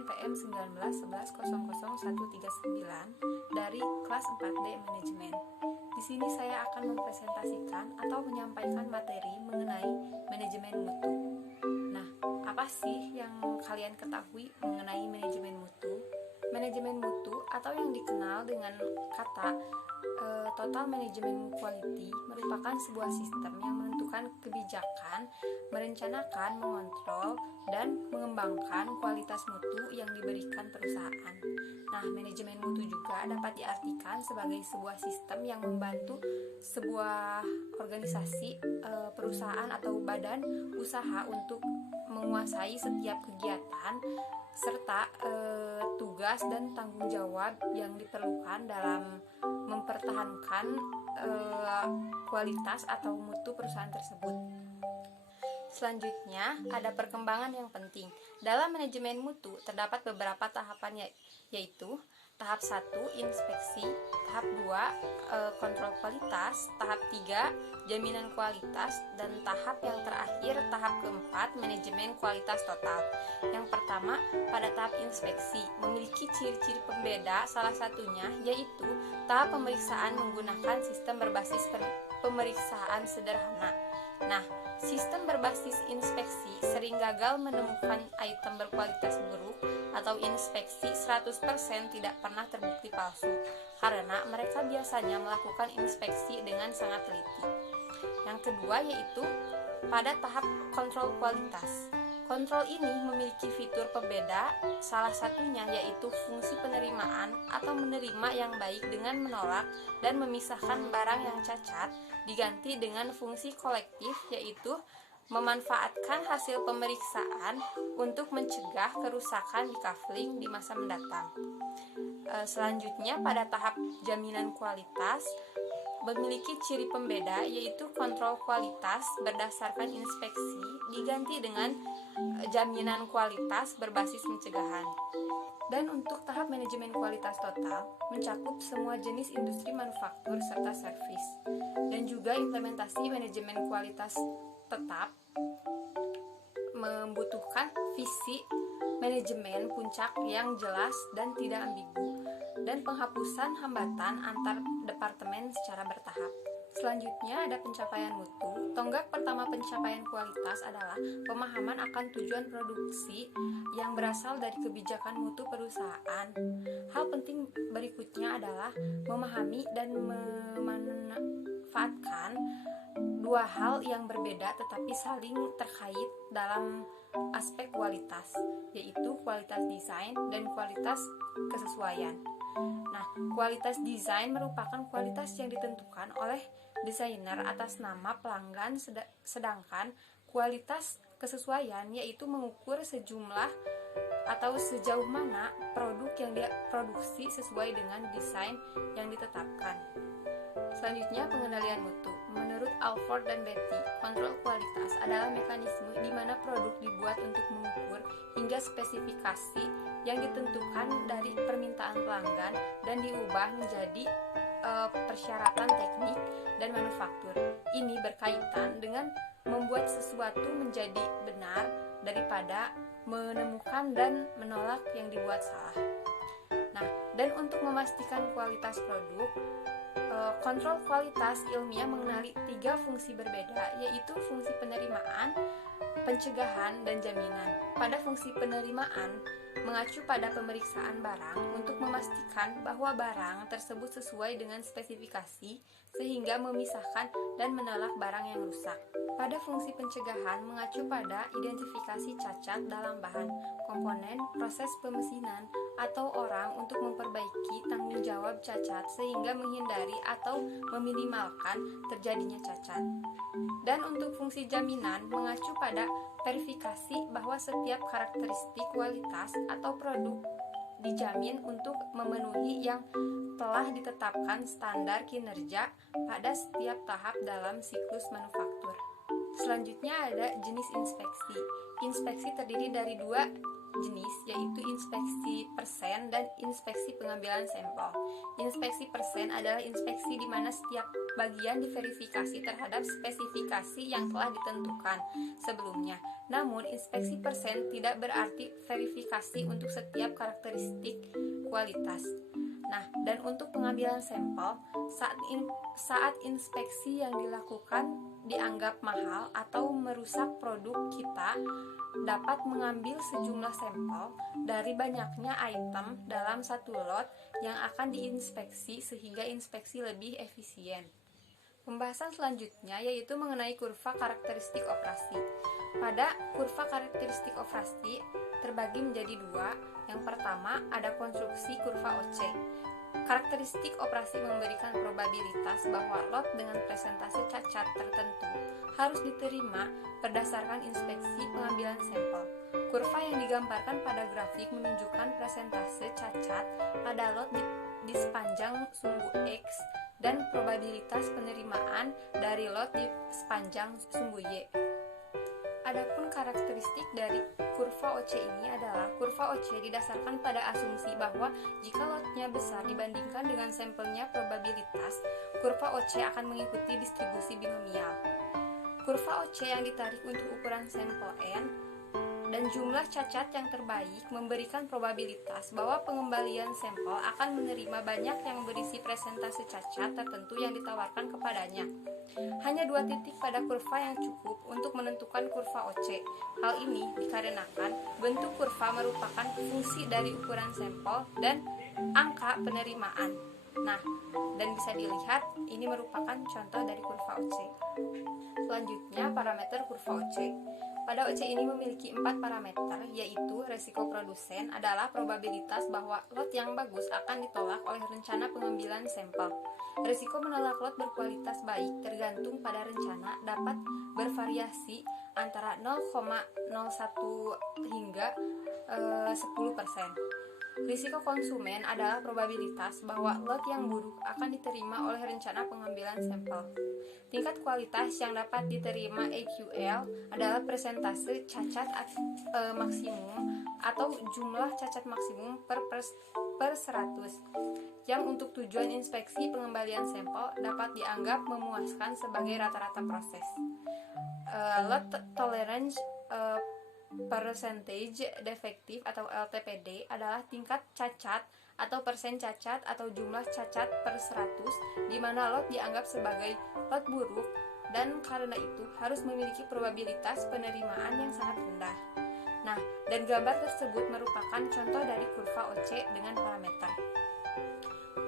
dosen PM 1911100139 dari kelas 4D Manajemen. Di sini saya akan mempresentasikan atau menyampaikan materi mengenai manajemen mutu. Nah, apa sih yang kalian ketahui mengenai manajemen mutu? Manajemen mutu atau yang dikenal dengan kata Total Management Quality merupakan sebuah sistem yang menentukan kebijakan, merencanakan, mengontrol, dan mengembangkan kualitas mutu yang diberikan perusahaan. Nah, manajemen mutu juga dapat diartikan sebagai sebuah sistem yang membantu sebuah organisasi, perusahaan atau badan usaha untuk menguasai setiap kegiatan serta tugas dan tanggung jawab yang diperlukan dalam mempertahankan kualitas atau mutu perusahaan tersebut. Selanjutnya, ada perkembangan yang penting. Dalam manajemen mutu terdapat beberapa tahapan, yaitu tahap 1 inspeksi, tahap 2 kontrol kualitas, tahap 3 jaminan kualitas, dan tahap yang terakhir tahap keempat manajemen kualitas total. Yang pertama, pada tahap inspeksi memiliki ciri-ciri pembeda, salah satunya yaitu tahap pemeriksaan menggunakan sistem berbasis pemeriksaan sederhana. Nah, sistem berbasis inspeksi sering gagal menemukan item berkualitas buruk atau inspeksi 100% tidak pernah terbukti palsu karena mereka biasanya melakukan inspeksi dengan sangat teliti. Yang kedua yaitu pada tahap kontrol kualitas. Kontrol ini memiliki fitur pembeda, salah satunya yaitu fungsi penerimaan atau menerima yang baik dengan menolak dan memisahkan barang yang cacat, diganti dengan fungsi kolektif yaitu memanfaatkan hasil pemeriksaan untuk mencegah kerusakan di kafling di masa mendatang. Selanjutnya pada tahap jaminan kualitas memiliki ciri pembeda yaitu kontrol kualitas berdasarkan inspeksi diganti dengan jaminan kualitas berbasis pencegahan. Dan untuk tahap manajemen kualitas total mencakup semua jenis industri manufaktur serta servis, dan juga implementasi manajemen kualitas tetap membutuhkan visi manajemen puncak yang jelas dan tidak ambigu, dan penghapusan hambatan antar departemen secara bertahap. Selanjutnya ada pencapaian mutu. Tonggak pertama pencapaian kualitas adalah pemahaman akan tujuan produksi yang berasal dari kebijakan mutu perusahaan. Hal penting berikutnya adalah memahami dan memanfaatkan dua hal yang berbeda tetapi saling terkait dalam aspek kualitas, yaitu kualitas desain dan kualitas kesesuaian. Nah, kualitas desain merupakan kualitas yang ditentukan oleh desainer atas nama pelanggan, sedangkan kualitas kesesuaian yaitu mengukur sejumlah atau sejauh mana produk yang diproduksi sesuai dengan desain yang ditetapkan. Selanjutnya, pengendalian mutu. Menurut Alford dan Betty, kontrol kualitas adalah mekanisme di mana produk dibuat untuk mengukur hingga spesifikasi yang ditentukan dari permintaan pelanggan dan diubah menjadi persyaratan teknik dan manufaktur. Ini berkaitan dengan membuat sesuatu menjadi benar daripada menemukan dan menolak yang dibuat salah. Nah, dan untuk memastikan kualitas produk, kontrol kualitas ilmiah mengenali 3 fungsi berbeda, yaitu fungsi penerimaan, pencegahan, dan jaminan. Pada fungsi penerimaan, mengacu pada pemeriksaan barang untuk memastikan bahwa barang tersebut sesuai dengan spesifikasi sehingga memisahkan dan menolak barang yang rusak. Pada fungsi pencegahan mengacu pada identifikasi cacat dalam bahan, komponen, proses pemesinan, atau orang untuk memperbaiki tanggung jawab cacat sehingga menghindari atau meminimalkan terjadinya cacat. Dan untuk fungsi jaminan mengacu pada verifikasi bahwa setiap karakteristik kualitas atau produk dijamin untuk memenuhi yang telah ditetapkan standar kinerja pada setiap tahap dalam siklus manufaktur. Selanjutnya ada jenis inspeksi. Inspeksi terdiri dari 2 jenis, yaitu inspeksi persen dan inspeksi inspeksi pengambilan sampel. Inspeksi persen adalah inspeksi di mana setiap bagian diverifikasi terhadap spesifikasi yang telah ditentukan sebelumnya. Namun, inspeksi persen tidak berarti verifikasi untuk setiap karakteristik kualitas. Nah, dan untuk pengambilan sampel, saat inspeksi yang dilakukan dianggap mahal atau merusak produk, kita dapat mengambil sejumlah sampel dari banyaknya item dalam satu lot yang akan diinspeksi sehingga inspeksi lebih efisien. Pembahasan selanjutnya yaitu mengenai kurva karakteristik operasi. Pada kurva karakteristik operasi terbagi menjadi dua. Yang pertama ada konstruksi kurva OC. Karakteristik operasi memberikan probabilitas bahwa lot dengan presentase cacat tertentu harus diterima berdasarkan inspeksi pengambilan sampel. Kurva yang digambarkan pada grafik menunjukkan presentase cacat pada lot di sepanjang sumbu X dan probabilitas penerimaan dari lot di sepanjang sumbu Y. Adapun karakteristik dari kurva OC ini adalah kurva OC didasarkan pada asumsi bahwa jika lotnya besar dibandingkan dengan sampelnya probabilitas, kurva OC akan mengikuti distribusi binomial. Kurva OC yang ditarik untuk ukuran sampel N dan jumlah cacat yang terbaik memberikan probabilitas bahwa pengembalian sampel akan menerima banyak yang berisi presentase cacat tertentu yang ditawarkan kepadanya. Hanya dua titik pada kurva yang cukup untuk menentukan kurva OC. Hal ini dikarenakan bentuk kurva merupakan fungsi dari ukuran sampel dan angka penerimaan. Nah, dan bisa dilihat ini merupakan contoh dari kurva OC. Selanjutnya, parameter kurva OC. Pada OC ini memiliki 4 parameter, yaitu resiko produsen adalah probabilitas bahwa lot yang bagus akan ditolak oleh rencana pengambilan sampel. Risiko menolak lot berkualitas baik tergantung pada rencana dapat bervariasi antara 0,01 hingga 10%. Risiko konsumen adalah probabilitas bahwa lot yang buruk akan diterima oleh rencana pengambilan sampel. Tingkat kualitas yang dapat diterima AQL adalah persentase cacat maksimum atau jumlah cacat maksimum per 100 yang untuk tujuan inspeksi pengembalian sampel dapat dianggap memuaskan sebagai rata-rata proses. Lot tolerance percentage defektif atau LTPD adalah tingkat cacat atau persen cacat atau jumlah cacat per 100 di mana lot dianggap sebagai lot buruk dan karena itu harus memiliki probabilitas penerimaan yang sangat rendah. Nah, dan gambar tersebut merupakan contoh dari kurva OC dengan parameter.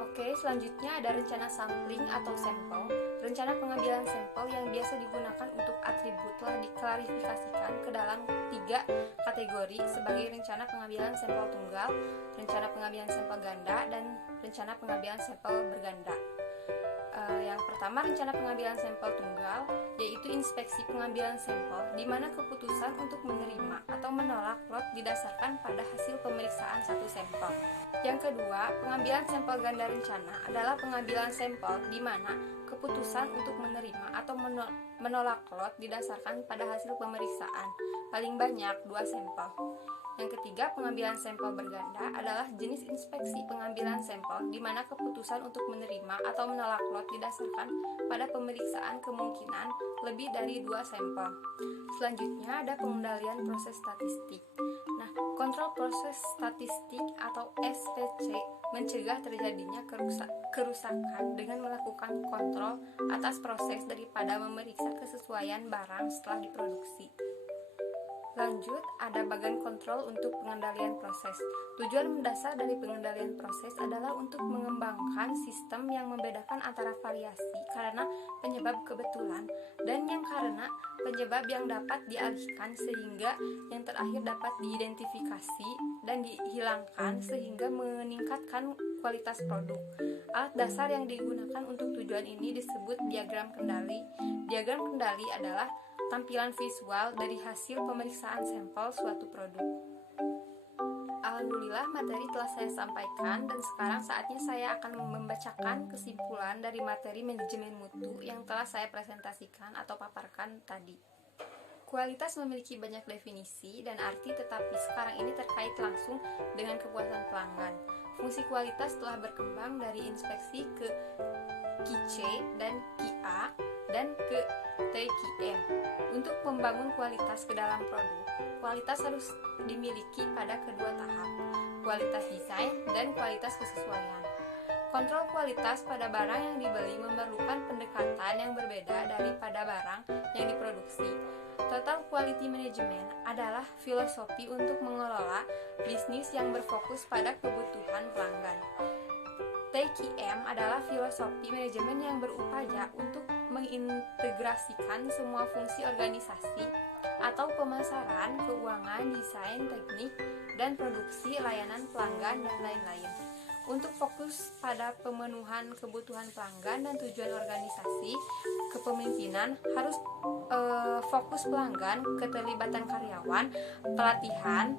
Oke, selanjutnya ada rencana sampling atau sampel. Rencana pengambilan sampel yang biasa digunakan untuk atribut telah diklarifikasikan ke dalam 3 kategori sebagai rencana pengambilan sampel tunggal, rencana pengambilan sampel ganda, dan rencana pengambilan sampel berganda. Yang pertama, rencana pengambilan sampel tunggal, yaitu inspeksi pengambilan sampel di mana keputusan untuk menerima atau menolak lot didasarkan pada hasil pemeriksaan satu sampel. Yang kedua, pengambilan sampel ganda rencana adalah pengambilan sampel di mana keputusan untuk menerima atau menolak lot didasarkan pada hasil pemeriksaan paling banyak 2 sampel. Yang ketiga, pengambilan sampel berganda adalah jenis inspeksi pengambilan sampel di mana keputusan untuk menerima atau menolak lot didasarkan pada pemeriksaan kemungkinan lebih dari 2 sampel. Selanjutnya ada pengendalian proses statistik. Nah, kontrol proses statistik atau SPC mencegah terjadinya kerusakan dengan melakukan kontrol atas proses daripada memeriksa kesesuaian barang setelah diproduksi. Lanjut, ada bagian kontrol untuk pengendalian proses. Tujuan mendasar dari pengendalian proses adalah untuk mengembangkan sistem yang membedakan antara variasi karena penyebab kebetulan dan yang karena penyebab yang dapat dialihkan sehingga yang terakhir dapat diidentifikasi dan dihilangkan sehingga meningkatkan kualitas produk. Alat dasar yang digunakan untuk tujuan ini disebut diagram kendali. Diagram kendali adalah tampilan visual dari hasil pemeriksaan sampel suatu produk. Alhamdulillah, materi telah saya sampaikan dan sekarang saatnya saya akan membacakan kesimpulan dari materi manajemen mutu yang telah saya presentasikan atau paparkan tadi. Kualitas memiliki banyak definisi dan arti, tetapi sekarang ini terkait langsung dengan kepuasan pelanggan. Fungsi kualitas telah berkembang dari inspeksi ke QC dan QA dan ke TQM. Untuk membangun kualitas ke dalam produk, kualitas harus dimiliki pada kedua tahap, kualitas desain dan kualitas kesesuaian. Kontrol kualitas pada barang yang dibeli memerlukan pendekatan yang berbeda daripada barang yang diproduksi. Total Quality Management adalah filosofi untuk mengelola bisnis yang berfokus pada kebutuhan pelanggan. TQM adalah filosofi manajemen yang berupaya untuk mengintegrasikan semua fungsi organisasi atau pemasaran, keuangan, desain, teknik, dan produksi, layanan pelanggan, dan lain-lain. Untuk fokus pada pemenuhan kebutuhan pelanggan dan tujuan organisasi, kepemimpinan harus fokus pelanggan, keterlibatan karyawan, pelatihan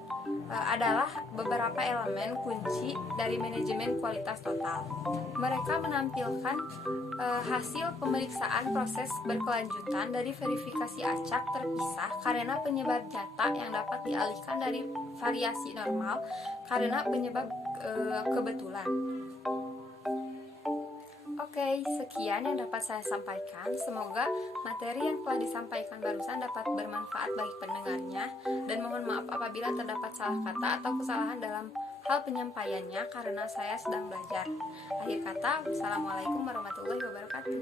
adalah beberapa elemen kunci dari manajemen kualitas total. Mereka menampilkan hasil pemeriksaan proses berkelanjutan dari verifikasi acak terpisah karena penyebab data yang dapat dialihkan dari variasi normal karena penyebab kebetulan. Oke, sekian yang dapat saya sampaikan. Semoga materi yang telah disampaikan barusan dapat bermanfaat bagi pendengarnya, dan mohon maaf apabila terdapat salah kata atau kesalahan dalam hal penyampaiannya karena saya sedang belajar. Akhir kata, wassalamualaikum warahmatullahi wabarakatuh.